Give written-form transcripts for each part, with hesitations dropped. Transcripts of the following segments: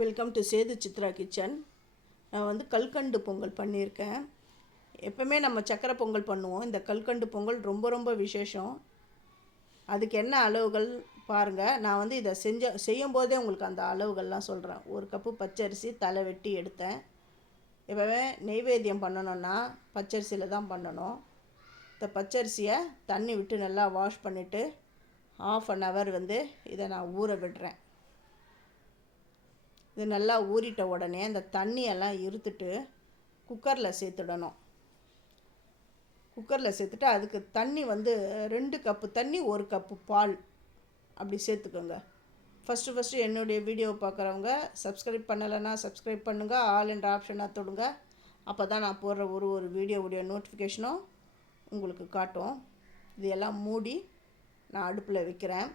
Welcome to Sethu Chitra kitchen. நான் வந்து கல்கண்டு பொங்கல் பண்ணியிருக்கேன். எப்போவுமே நம்ம சக்கரை பொங்கல் பண்ணுவோம். இந்த கல்கண்டு பொங்கல் ரொம்ப ரொம்ப விசேஷம். அதுக்கு என்ன அளவுகள் பாருங்கள். நான் வந்து இதை செய்யும்போதே உங்களுக்கு அந்த அளவுகள்லாம் சொல்கிறேன். 1 கப்பு பச்சரிசி தலை வெட்டி எடுத்தேன். எப்போவே நெய்வேத்தியம் பண்ணணுன்னா பச்சரிசியில் தான் பண்ணணும். இந்த பச்சரிசியை தண்ணி விட்டு நல்லா வாஷ் பண்ணிவிட்டு 1/2 hour வந்து இதை நான் ஊற விடுறேன். இது நல்லா ஊறிட்ட உடனே அந்த தண்ணியெல்லாம் இருத்துட்டு குக்கரில் சேர்த்துடணும். குக்கரில் சேர்த்துட்டு அதுக்கு தண்ணி வந்து 2 கப்பு தண்ணி 1 கப்பு பால் அப்படி சேர்த்துக்கோங்க. ஃபஸ்ட்டு என்னுடைய வீடியோ பார்க்குறவங்க சப்ஸ்கிரைப் பண்ணலைன்னா சப்ஸ்கிரைப் பண்ணுங்கள். ஆல் என்ற ஆப்ஷனாக தொடுங்க. அப்போ தான் நான் போடுற ஒரு வீடியோவுடைய நோட்டிஃபிகேஷனும் உங்களுக்கு காட்டும். இது எல்லாம் மூடி நான் அடுப்பில் வைக்கிறேன்.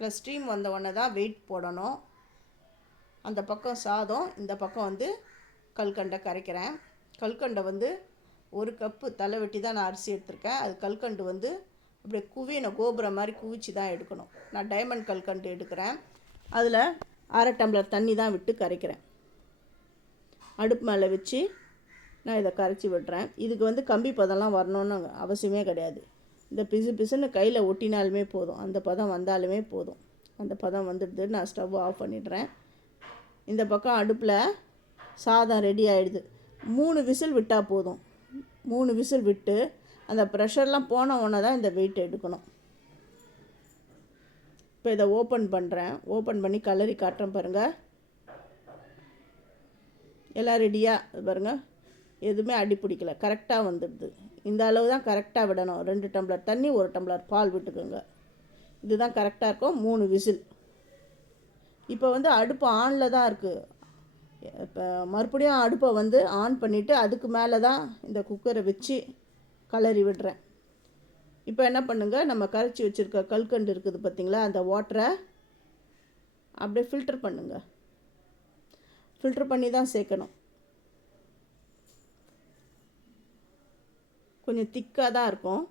ப்ளஸ் ஸ்டீம் வந்த உடனே தான் வெயிட் போடணும். அந்த பக்கம் சாதம், இந்த பக்கம் வந்து கல்கண்டை கரைக்கிறேன். கல்கண்டை வந்து 1 கப்பு தலை வெட்டி தான் நான் அரிசி எடுத்திருக்கேன். அது கல்கண்டு வந்து அப்படியே குவின கோபுரம் மாதிரி குவிச்சு தான் எடுக்கணும். நான் டைமண்ட் கல்கண்டு எடுக்கிறேன். அதில் 1/2 டம்ளர் தண்ணி தான் விட்டு கரைக்கிறேன். அடுப்பு மேலே வச்சு நான் இதை கரைச்சி விடுறேன். இதுக்கு வந்து கம்பி பதம்லாம் வரணும்னு அவசியமே கிடையாது. இந்த பிசுன்னு கையில் ஒட்டினாலுமே போதும். அந்த பதம் வந்தாலுமே போதும். அந்த பதம் வந்துடுது. நான் ஸ்டவ் ஆஃப் பண்ணிடுறேன். இந்த பக்கம் அடுப்பில் சாதம் ரெடி ஆகிடுது. 3 விசில் விட்டால் போதும். 3 விசில் விட்டு அந்த ப்ரெஷர்லாம் போன உடனே தான் இந்த வெயிட் எடுக்கணும். இப்போ இதை ஓப்பன் பண்ணுறேன். ஓப்பன் பண்ணி கலரி காட்டுறேன் பாருங்கள். எல்லாம் ரெடியாக பாருங்கள். எதுவுமே அடி பிடிக்கல. கரெக்டாக வந்துடுது. இந்த அளவு தான் கரெக்டாக விடணும். 2 டம்ளர் தண்ணி 1 டம்ளர் பால் விட்டுக்கோங்க. இதுதான் கரெக்டாக இருக்கும். 3 விசில். இப்போ வந்து அடுப்பு ஆனில் தான் இருக்குது. இப்போ மறுபடியும் அடுப்பை வந்து ஆன் பண்ணிவிட்டு அதுக்கு மேலே தான் இந்த குக்கரை வச்சு கலரி விடுறேன். இப்போ என்ன பண்ணுங்கள், நம்ம கரைச்சி வச்சுருக்க கல்கண்டு இருக்குது பார்த்திங்களா, அந்த வாட்டரை அப்படியே ஃபில்டர் பண்ணுங்கள். ஃபில்டர் பண்ணி தான் சேர்க்கணும். கொஞ்சம் திக்காக தான் இருக்கும்.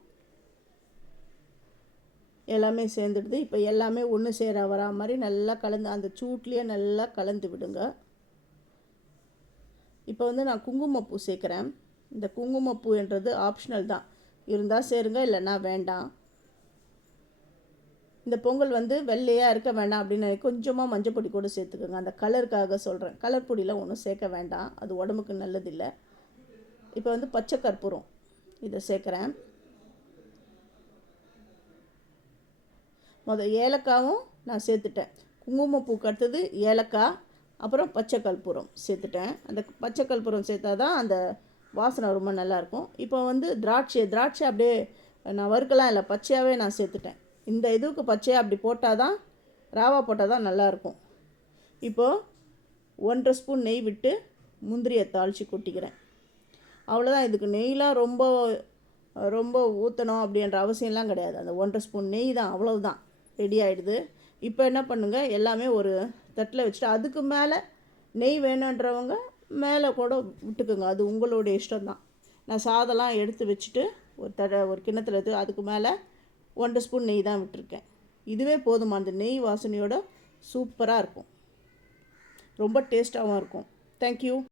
எல்லாமே சேர்ந்துடுது. இப்போ எல்லாமே ஒன்று சேர வரா மாதிரி நல்லா கலந்து அந்த சூட்லேயே நல்லா கலந்து விடுங்க. இப்போ வந்து நான் குங்குமப்பூ சேர்க்குறேன். இந்த குங்குமப்பூன்றது ஆப்ஷனல் தான். இருந்தால் சேருங்க, இல்லைன்னா வேண்டாம். இந்த பொங்கல் வந்து வெள்ளையாக இருக்க வேண்டாம் அப்படின்னு கொஞ்சமாக மஞ்சள் பொடி கூட சேர்த்துக்கோங்க. அந்த கலருக்காக சொல்கிறேன். கலர் பொடியில் ஒன்றும் சேர்க்க வேண்டாம். அது உடம்புக்கு நல்லதில்லை. இப்போ வந்து பச்சை கற்பூரம் இதை சேர்க்குறேன். ஏலக்காவும் நான் சேர்த்துட்டேன். குங்குமப்பூக்கு அடுத்தது ஏலக்காய், அப்புறம் பச்சை கற்பூரம் சேர்த்துட்டேன். அந்த பச்சை கற்பூரம் சேர்த்தா தான் அந்த வாசனை ரொம்ப நல்லாயிருக்கும். இப்போ வந்து திராட்சை அப்படியே நான் வறுக்கலாம் இல்லை, பச்சையாகவே நான் சேர்த்துட்டேன். இந்த இதுக்கு பச்சையாக அப்படி போட்டால் தான், ராவா போட்டால் தான் நல்லாயிருக்கும். இப்போது 1.5 ஸ்பூன் நெய் விட்டு முந்திரியை தாளித்து கொட்டிக்கிறேன். அவ்வளோதான். இதுக்கு நெய்லாம் ரொம்ப ஊற்றணும் அப்படின்ற அவசியம்லாம் கிடையாது. அந்த 1.5 ஸ்பூன் நெய் தான், அவ்வளவுதான். ரெடி ஆகிடுது. இப்போ என்ன பண்ணுங்கள், எல்லாமே ஒரு தட்டில் வச்சுட்டு அதுக்கு மேலே நெய் வேணுன்றவங்க மேலே கூட விட்டுக்குங்க. அது உங்களுடைய இஷ்டம் தான். நான் சாதம்லாம் எடுத்து வச்சுட்டு ஒரு கிண்ணத்தில் எடுத்து அதுக்கு மேலே 1.5 ஸ்பூன் நெய் தான் விட்டுருக்கேன். இதுவே போதுமா. அந்த நெய் வாசனையோட சூப்பராக இருக்கும். ரொம்ப டேஸ்ட்டாகவும் இருக்கும். தேங்க்யூ.